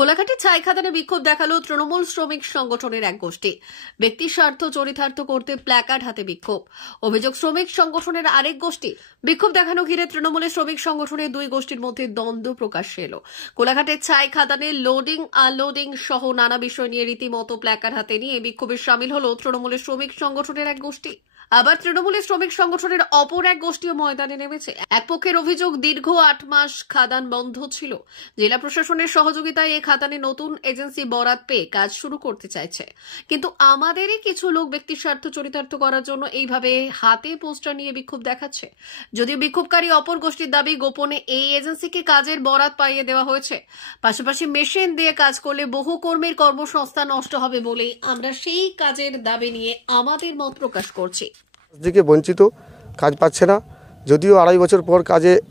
কোলাঘাটে ছাই খাদানে বিক্ষোভ দেখালো তৃণমূল শ্রমিক সংগঠনের এক গোষ্ঠী। ব্যক্তি স্বার্থ চরিতার্থ করতে প্ল্যাকার্ড হাতে বিক্ষোভ। অভিযোগ শ্রমিক সংগঠনের আরেক গোষ্ঠী। বিক্ষোভ দেখানো ঘিরে তৃণমূলের শ্রমিক সংগঠনের দুই গোষ্ঠীর মধ্যে দ্বন্দ্ব প্রকাশ্যে এলো। কোলাঘাটের ছাই খাদানে লোডিং আনলোডিং সহ নানা বিষয় নিয়ে রীতিমতো প্ল্যাকার্ড হাতে নিয়ে বিক্ষোভে সামিল হলো তৃণমূলের শ্রমিক সংগঠনের এক গোষ্ঠী। আবার তৃণমূলের শ্রমিক সংগঠনের অপর এক গোষ্ঠীও ময়দানে নেমেছে। এক পক্ষের অভিযোগ, দীর্ঘ 8 মাস খাদান বন্ধ ছিল। জেলা প্রশাসনের সহযোগিতায় এই খাদানে নতুন এজেন্সি বরাত পেয়ে কাজ শুরু করতে চাইছে, কিন্তু আমাদেরই কিছু লোক ব্যক্তির স্বার্থ চরিতার্থ করার জন্য এইভাবে হাতে পোস্টার নিয়ে বিক্ষোভ দেখাচ্ছে। যদিও বিক্ষোভকারী অপর গোষ্ঠীর দাবি, গোপনে এই এজেন্সিকে কাজের বরাত পাইয়ে দেওয়া হয়েছে। পাশাপাশি মেশিন দিয়ে কাজ করলে বহু কর্মীর কর্মসংস্থান নষ্ট হবে বলেই আমরা সেই কাজের দাবি নিয়ে আমাদের মত প্রকাশ করছি। দিকে বঞ্চিত, কাজ পাচ্ছে না। যদিও 2.5 বছর পর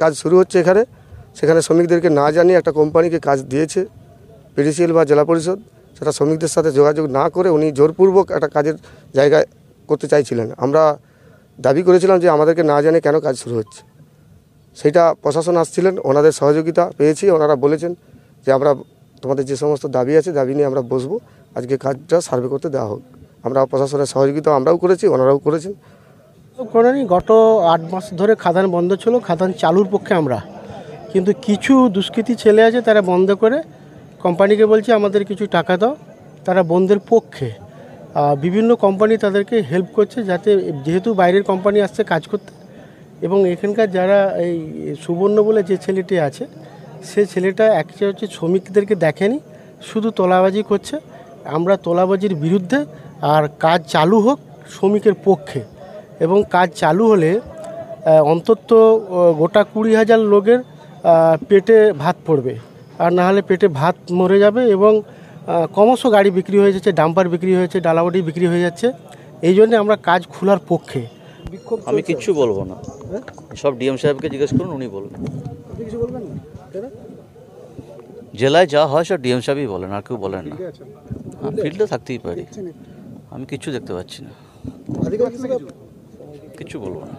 কাজ শুরু হচ্ছে সেখানে শ্রমিকদেরকে না জানিয়ে একটা কোম্পানিকে কাজ দিয়েছে পিডিসিএল বা জেলা পরিষদ। সেটা শ্রমিকদের সাথে যোগাযোগ না করে উনি জোরপূর্বক একটা কাজের জায়গায় করতে চাইছিলেন। আমরা দাবি করেছিলাম যে আমাদেরকে না জানিয়ে কেন কাজ শুরু হচ্ছে। সেইটা প্রশাসন আসছিলেন, ওনাদের সহযোগিতা পেয়েছি। ওনারা বলেছেন যে আমরা তোমাদের যে সমস্ত দাবি আছে দাবি নিয়ে আমরা বসবো, আজকে কাজটা সার্ভে করতে দেওয়া হোক। আমরা প্রশাসনের সহযোগিতা আমরাও করেছি, ওনারাও করেছেন। করেনি। গত 8 মাস ধরে খাদান বন্ধ ছিল, খাদান চালুর পক্ষে আমরা, কিন্তু কিছু দুষ্কৃতী ছেলে আছে তারা বন্ধ করে কোম্পানিকে বলছে আমাদের কিছু টাকা দাও। তারা বন্ধের পক্ষে। বিভিন্ন কোম্পানি তাদেরকে হেল্প করছে, যাতে যেহেতু বাইরের কোম্পানি আসছে কাজ করতে, এবং এখানকার যারা এই সুবর্ণ বলে যে ছেলেটি আছে, সে ছেলেটা হচ্ছে শ্রমিকদেরকে দেখেনি, শুধু তোলাবাজি করছে। আমরা তোলাবাজির বিরুদ্ধে, আর কাজ চালু হোক শ্রমিকের পক্ষে। এবং কাজ চালু হলে অন্তত গোটা 20,000 লোকের পেটে ভাত পড়বে, আর না হলে পেটে ভাত মরে যাবে। এবং ক্রমশ গাড়ি বিক্রি হয়ে যাচ্ছে, ডাম্পার বিক্রি হয়েছে, ডালাবডি বিক্রি হয়ে যাচ্ছে। এই জন্য আমরা কাজ খোলার পক্ষে। আমি কিচ্ছু বলবো না, সব ডিএম সাহেবকে জিজ্ঞেস করুন, উনি বলবেন। জেলায় যা হয় সব ডিএম সাহেবই বলেন, আর কেউ বলেন না। ফিল্ডে থাকতেই পারি, আমি কিচ্ছু দেখতে পাচ্ছি না, কিছু বলবো না।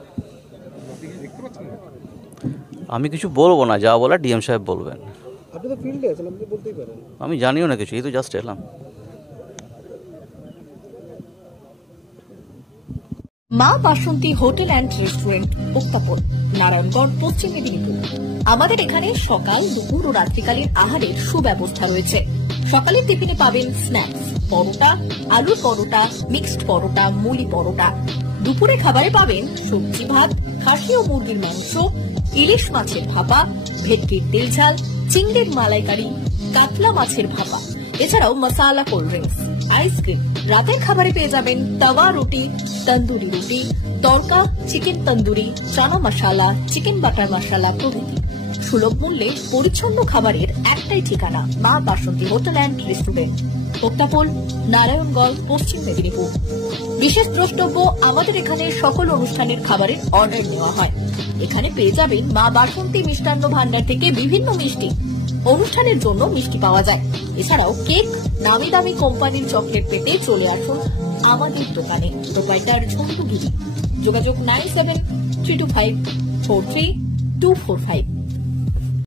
আমি কিছু বলবো না, যা বলার ডিএম সাহেব বলবেন। আমি জানিও না কিছু, এই তো জাস্ট এলাম। মা বাসন্তী হোটেল অ্যান্ড রেস্টুরেন্ট, উত্তাপন, নারায়ণগড়, পশ্চিম মেদিনীপুর। আমাদের এখানে সকাল, দুপুর ও রাত্রিকালীন আহারের সুব্যবস্থা রয়েছে। সকালের টিফিনে পাবেন স্ন্যাক্স, পরোটা, আলুর পরোটা, মিক্সড পরোটা, মুলি পরোটা। দুপুরে খাবারে পাবেন সবজি ভাত, খাসি ও মুরগির মাংস, ইলিশ মাছের ভাপা, ভেটকির তেল ঝাল, চিংড়ির মালাইকারি, কাতলা মাছের ভাপা, এছাড়াও মশালা কোল্ড ড্রিঙ্কস, আইসক্রিম। রাতের খাবারে পেয়ে যাবেন তাওয়া রুটি, তন্দুরি রুটি, তড়কা, চিকেন তন্দুরি, চানা মশালা, চিকেন বাটার মশালা প্রভৃতি। সুলভ মূল্যে পরিচ্ছন্ন খাবারের একটাই ঠিকানা, মা বাসন্তী হোটেল অ্যান্ড রেস্টুরেন্ট, উত্তাপন, নারায়ণগড়, পশ্চিম মেদিনীপুর। বিশেষ দ্রষ্টব্য, আমাদের এখানে সকল অনুষ্ঠানের খাবারের অর্ডার নেওয়া হয়। এখানে পেয়ে যাবেন মা বাসন্তী মিষ্টান্ন ভান্ডার থেকে বিভিন্ন মিষ্টি। অনুষ্ঠানের জন্য মিষ্টি পাওয়া যায়। এছাড়াও কেক, নামি দামি কোম্পানির চকলেট পেতে চলে আসুন আমাদের দোকানে। প্রোপাইটার ঝন্টু গিরি। যোগাযোগ 9732543245।